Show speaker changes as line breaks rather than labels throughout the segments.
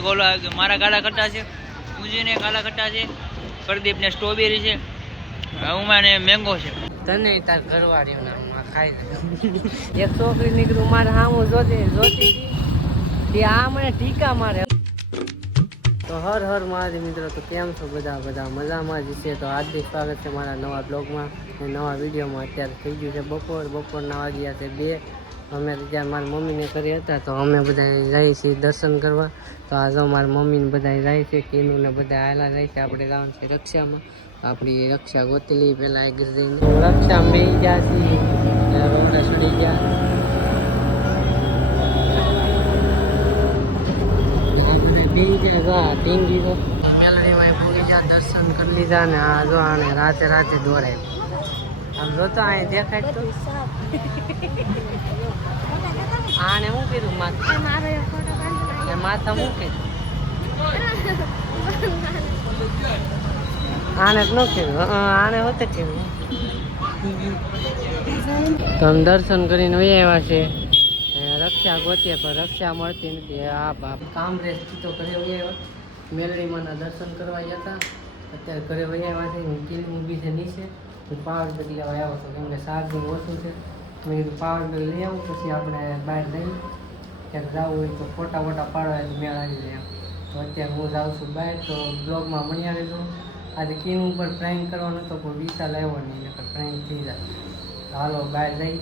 ગોલા મારા ગાળા કટ્ટા છે મુજીને કાલા કટ્ટા છે, પ્રદીપને સ્ટ્રોબેરી છે, ઉમાને મેંગો છે.
તને તાર ઘરવાળીઓ ખાઈ એક છોકરી નીકળું, મારે સામું જોતી જોતી તે આ મને ટીકા મારે. તો હર હર મારા મિત્રો, તો કેમ છો બધા? બધા મજામાં જ છે. તો હાર્દિક સ્વાગત છે મારા નવા બ્લોગમાં નવા વિડીયોમાં અત્યારે થઈ ગયું છે બપોર. બપોરના વાગ્યા છે બે. અમે ત્યાં મારા મમ્મીને કરી હતા તો અમે બધા જઈએ છીએ દર્શન કરવા. તો આજે મારી મમ્મીને બધા જાય છે, કિનુને બધા આવેલા જાય છે આપણે જવાનું છે રક્ષામાં. આપણી રક્ષા ગોતેલી પહેલાં એક જઈને. રક્ષા બે ગયા છીએ. રોડા ચડી ગયા. મેલડીમાં પૂરી ગયા દર્શન કરી લીધા ને આ જો આને રાતે રાતે દોરાય. આમ જોતો અહીં દેખાય તો. આને શું કીધું માથા? માથા શું કીધું? આને જ ન કીધું આને હોતે કીધું. તો અમે દર્શન કરીને વહી આવ્યા છે. એ રક્ષા ગોતીએ પણ રક્ષા મળતી નથી. આ બાપ કામ રેસ તો ઘરે વહી આવ્યા. મેલડીમાંના દર્શન કરવા ગયા હતા. અત્યારે ઘરે વહી આવ્યા છે કિલ ઊભી છે નીચે. પાવર બેગ લેવા આવ્યો હતો કેમ કે ચાર્જિંગ ઓછું છે. મેં કીધું પાવર બેગ લઈ આવું, પછી આપણે બહાર જઈ, ક્યાંક જવું હોય તો ફોટા ફોટા પાડવા હોય તો મેળ આવી જાય. તો અત્યારે હું જાઉં છું બહાર, તો બ્લોગમાં મળી આવી છું આજે કિન ઉપર પ્રેન્ક કરવાનો હતો કોઈ વિશાલ આવ્યો નહીં, નકર પ્રેન્ક થઈ જાય. તો હાલો બહાર જઈ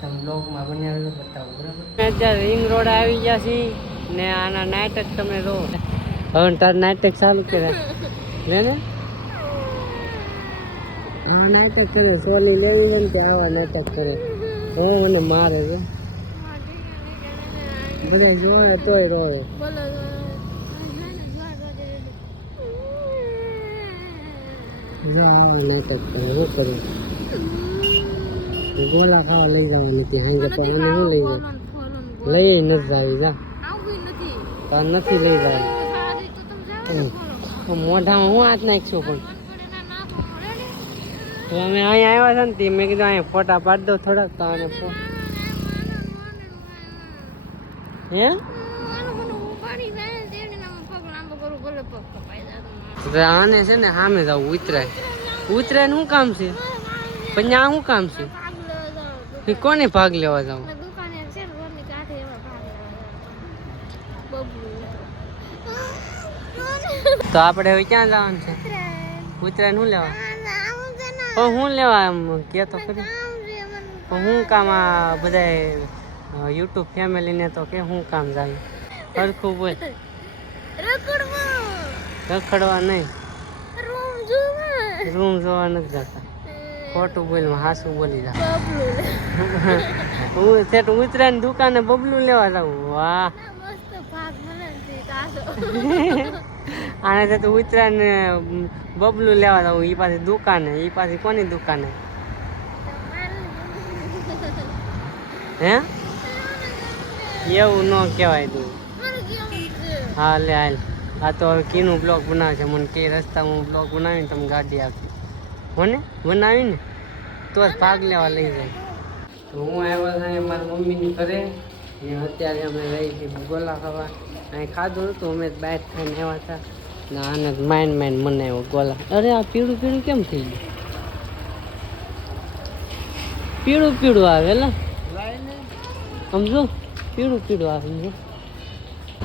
તમે બ્લોગમાં બન્યા રહેજો, બતાવું, બરાબર? અત્યારે રિંગ રોડ આવી ગયા છીએ, ને આના નાટક તમે જો હવે તાર નાટક ચાલુ કર્યા. ને? આ નાટક કરે સોની લેવી હોય ને આવા નાટક કરે. હો મને મારે છે બધા જોવે તોય રોવે. જો આવા નાટક કરે શું કરે? ગોલા ખાવા લઈ જવાની હતી હાંજે પણ મને શું લઈ જાય લઈ નથી જાવી જા. નથી લઈ જાવી. મોઢામાં હું હાથ નાખશું પણ? અમે અહીંયા આવ્યા છે ને તે મેં કીધું અહીંયા ફોટા પાડી દો થોડાક તો ફો હે? આને છે ને સામે જાવ, ઉતરાય. ઉતરાય શું કામ છે? પણ આ શું કામ છે? કોને ભાગ લેવા જાવ? તો આપણે હવે ક્યાં જવાનું છે? ઉતરાય શું લેવા? પણ હું લેવા એમ કે તો ખરી. પણ હું કામ આ બધા યુટ્યુબ ફેમિલીને તો કે હું કામ જાય. સરખું બોલ. રખડવા. નહીં. રૂમ જોવા. નથી જતા. ખોટું બોલ હાસું બોલી જા હું સેટ ઉતરાની દુકાને બબલું લેવા જાઉં. વાહ. આને તો તું ઉતરાને બબલું લેવા જાઉં એ પાછી દુકાને એ પાછી કોની દુકાને? હે? એવું ન કહેવાય તું. હા, લે, હાલ. આ તો હવે કીનું બ્લોક બનાવે છે. મને કે હું બ્લોગ બનાવીને તમે ગાડી આપી હોને? બનાવીને? તો જ ભાગ લેવા લઈ જાય. તો હું આવ્યો છું મારા મમ્મીની ઘરે. અત્યારે અમે રહી છીએ ગોલા ખાવા. અહીં ખાધું હતું, અમે બહાર ખાઈને આવ્યા હતા. ને આને માઇન માઇન મને એવો ગોલા. અરે આ પીળું પીળું કેમ થઈ ગયું? પીળું પીળું આવે લા સમજો? પીળું પીળું આવે સમજો?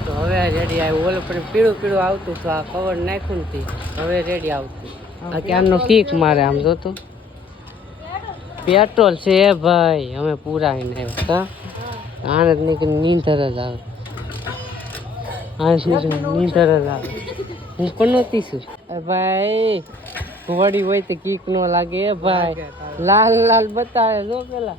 તો હવે રેડી આવ્યું. ઓલો પણ પીળું પીળું આવતું તો આ કવર નાખ્યું નથી હવે રેડી આવતું. આ ક્યારનો કીક મારે આમ જોતો? પેટ્રોલ છે ભાઈ. અમે પૂરાવીને આવ્યા કા આને જ નીકળી નીંદર જ આવે. આને જ નીકળી નીંદર જ આવે. હું પનોતી છું. ભાઈ કુવાડી હોય તો કીક નો લાગે ભાઈ. લાલ લાલ બતાવે જો પેલા.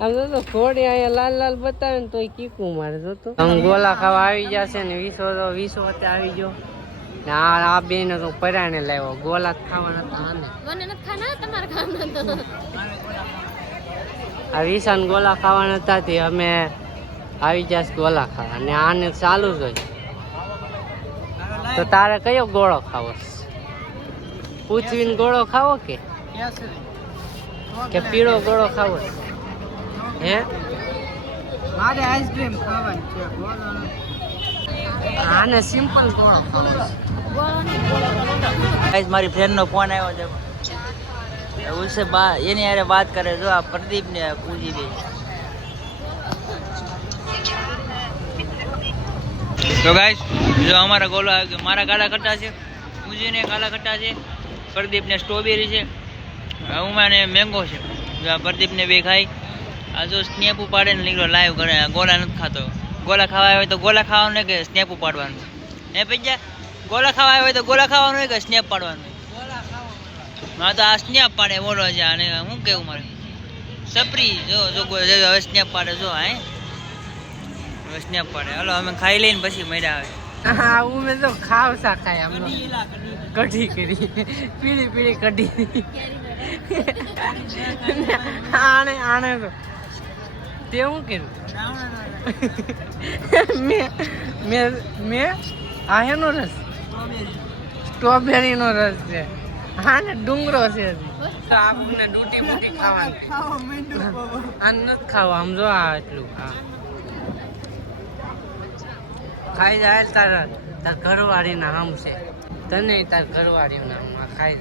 આમ જો તો ઘોડી અહીંયા લાલ લાલ બતાવે ને તો કીકું મારે જો તો. આમ ગોલા ખાવા આવી જશે ને વીસો તો વીસો અત્યારે આવી ગયો. ના આ બે ને તો પરાણે લાવ્યો. ગોલા ખાવાના હતા આને. આ વિશાન ગોલા ખાવાના હતા તે અમે આવી જશે ગોલા ખાવા. અને આને ચાલુ જ હોય. તો તારે કયો ગોળો ખાવો? પૂછવીને ગોળો ખાવો કે? કે પીળો ગોળો ખાવો હે?
મારે આઈસ્ક્રીમ ખાવાની છે.
આને સિમ્પલ ગોળો ખાવો
મારી ફ્રેન્ડનો ફોન આવ્યો છે. ઉલસે બા એની હારે વાત કરે જો આ પ્રદીપ ને પૂજી દે તો ગાઈશ જો અમારા ગોલો મારા કાળા ખટ્ટા છે, પૂજીને કાળા ખટ્ટા છે, પ્રદીપને સ્ટ્રોબેરી છે, ઉમાને મેંગો છે. જો આ પ્રદીપને બે ખાઈ. આ જો સ્નેપ ઉપાડે ને નીકળો લાઈવ કરે ગોલા નથી ખાતો. ગોલા ખાવા હોય તો ગોલા ખાવાનું કે સ્નેપ ઉપાડવાનું? એ પૈસા ગોલા ખાવા હોય તો ગોલા ખાવાનું કે સ્નેપ પાડવાનું હા તો આ સ્નેપ પાડે, બોલો છે અને શું કેવું મારે? સપરી જો જો હવે સ્નેપ પાડે, જો હે? સ્નેપ પડે. હલો અમે ખાઈ લઈને પછી મજા આવે.
હા હું મેં તો ખાવ સા ખાય આમ કઢી કરી. પીળી પીળી કઢી. આને આને તો. તે હું કર્યું? મેં મેં મેં આ એનો રસ? સ્ટ્રોબેરીનો રસ છે. હા ને ડુંગરો છે આપણને ડૂટી મૂટી ખાવાની. આ નથી ખાવા આમ જો આ એટલું હા. ખાઈ જાય તારા તાર ઘરવાળીના નામ છે. તને તાર ઘરવાળી નામ આ ખાઈ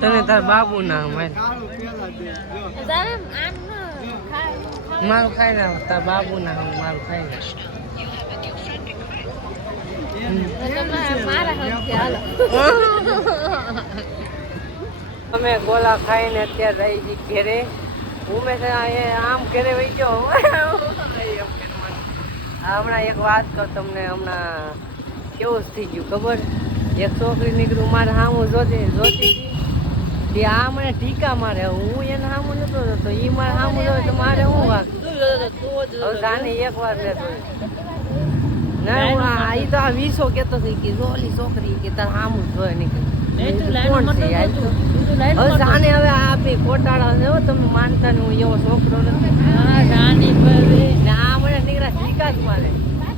તને તાર બાબુ નામ હે મારું ખાઈ ના તાર બાબુ નામ મારું ખાઈ ના અમે ગોલા ખાઈને અત્યારે રહી છીએ ઘેરે. ઉમેશ આમ ઘેરે વહી ગયો. હમણાં એક વાત કર તમને, હમણાં કેવું થઈ ગયું ખબર? એક છોકરી નીકળ્યું મારે સામું જોતી જોતી તે આ મને ટીકા મારે, હું એને સામું નતો જોતો એ મારે સામું જોવે તો મારે હું વાગ જાને એક વાર લેતો ના, હું આ તો આ વીસો કેતો થઈ કે જોલી છોકરી કે તાર સામું જ નીકળી. તો? જાને હવે આપી કોટાળા છે તમે માનતા ને હું એવો છોકરો નથી. ને મને નીકળ્યા ટીકા જ મારે.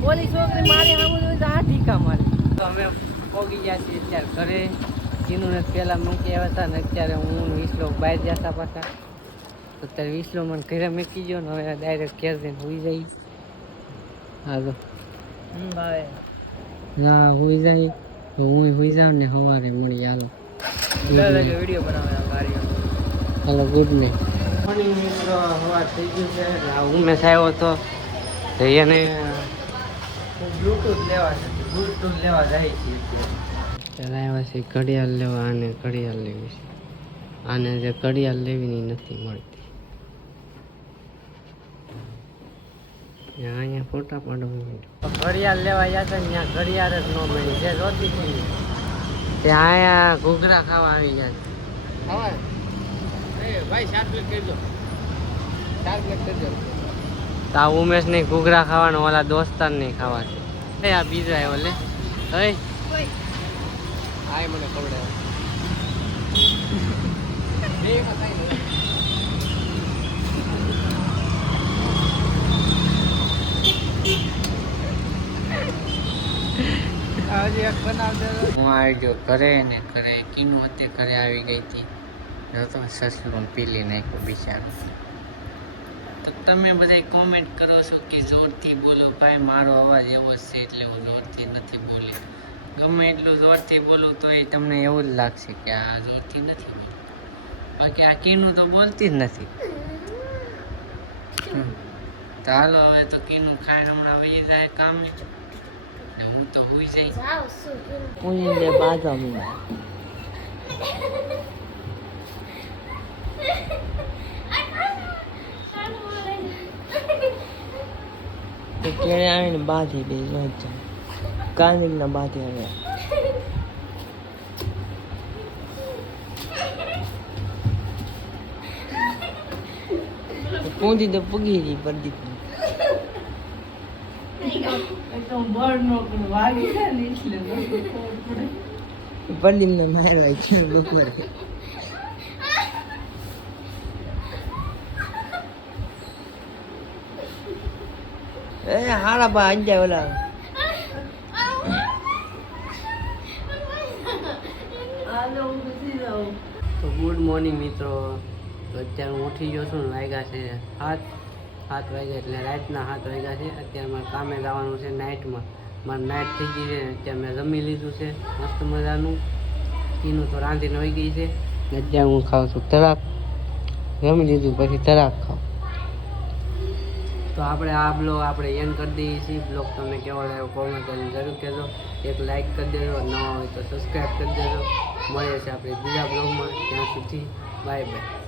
ઓલી છોકરી મારી જોવે તો આ ટીકા મારે. તો અમે પોગી ગયા છીએ અત્યારે ઘરે. ચીનુને પહેલાં મૂકી આવ્યા હતા ને અત્યારે હું ને વીસ બહાર જતા પાછા. અત્યારે વીસ મને ઘરે મૂકી ગયો ને હવે ડાયરેક્ટ ઘેર જઈને હોઈ જઈ હાલો. ના હોઈ જાય. હું હોઈ જાઉં ને સવારે મળી હાલો.
વીડિયો બનાવે
હાલો ગુડ નાઇટ મિત્રો. સવાર થઈ ગયું છે ઉમેશ આવ્યો હતો. તો એને બ્લૂટૂથ લેવા છે. બ્લૂટૂથ લેવા જાય છે આવ્યા છે ઘડિયાળ લેવા આને ઘડિયાળ લેવી છે. આને જે ઘડિયાળ લેવીની નથી મળતી ત્યાં અહીંયા ફોટા પાડવા ઘડિયાળ લેવા ગયા હતા ને ત્યાં ઘડિયાળ જ ન મળી. જે જોતી હતી ત્યાં અહીંયા ઘૂઘરા ખાવા આવી ગયા ખાવા? તા ઉમેશ ને ઘૂઘરા ખાવાનું ઓલા દોસ્તાર ને ખાવા છે. આ બીજો આવ્યો લે. હઈ આય મને ખવડાવ. હું આવી ઘરે ને ઘરે કીનું હતી ઘરે આવી ગઈ હતી. જો તો સસલું પીલી નાખ્યું બિચારું. તો તમે બધા કોમેન્ટ કરો છો કે જોરથી બોલો, ભાઈ, મારો અવાજ એવો જ છે એટલે હું જોરથી નથી બોલી. ગમે એટલું જોરથી બોલું તો એ તમને એવું જ લાગશે કે આ જોરથી નથી બોલું. બાકી આ કીનું તો બોલતી જ નથી. તો હાલો, હવે તો કીનું ખાઈને હમણાં વહી જાય કામે હું તો હુઈ જઈ
હું બાધા બાજા હું કેળે આવીને બાંધી દે કાંદીના બાંધી આવે. પૂંજી તો પગી ગઈ પ્રદીપ પ્રદીપ ને મારવા છે બપોરે. એ હારા બા અંજા ઓલા.
ગુડ મોર્નિંગ મિત્રો. અત્યારે હું ઉઠી ગયો છું વાગ્યા છે. હાથ સાત વાગ્યા એટલે રાતના સાત વાગ્યા છે. અત્યારે મારે કામે જવાનું છે નાઇટમાં. મારે નાઇટ થઈ ગઈ છે, અત્યારે મેં જમી લીધું છે, મસ્ત મજાનું. એનું તો રાંધીને હોઈ ગઈ છે. અત્યારે હું ખાઉં છું તરાક. જમી લીધું, પછી તરાક ખાઉં. તો આપણે આ બ્લોગ આપણે એન્ડ કરી દઈએ છીએ. બ્લોગ તમને કેવો લાગ્યો કોમેન્ટ કરીને જરૂર કહેજો. એક લાઇક કરી દેજો, નવા હોય તો સબસ્ક્રાઈબ કરી દેજો. મળીએ છીએ આપણે બીજા બ્લોગમાં. ત્યાં સુધી બાય બાય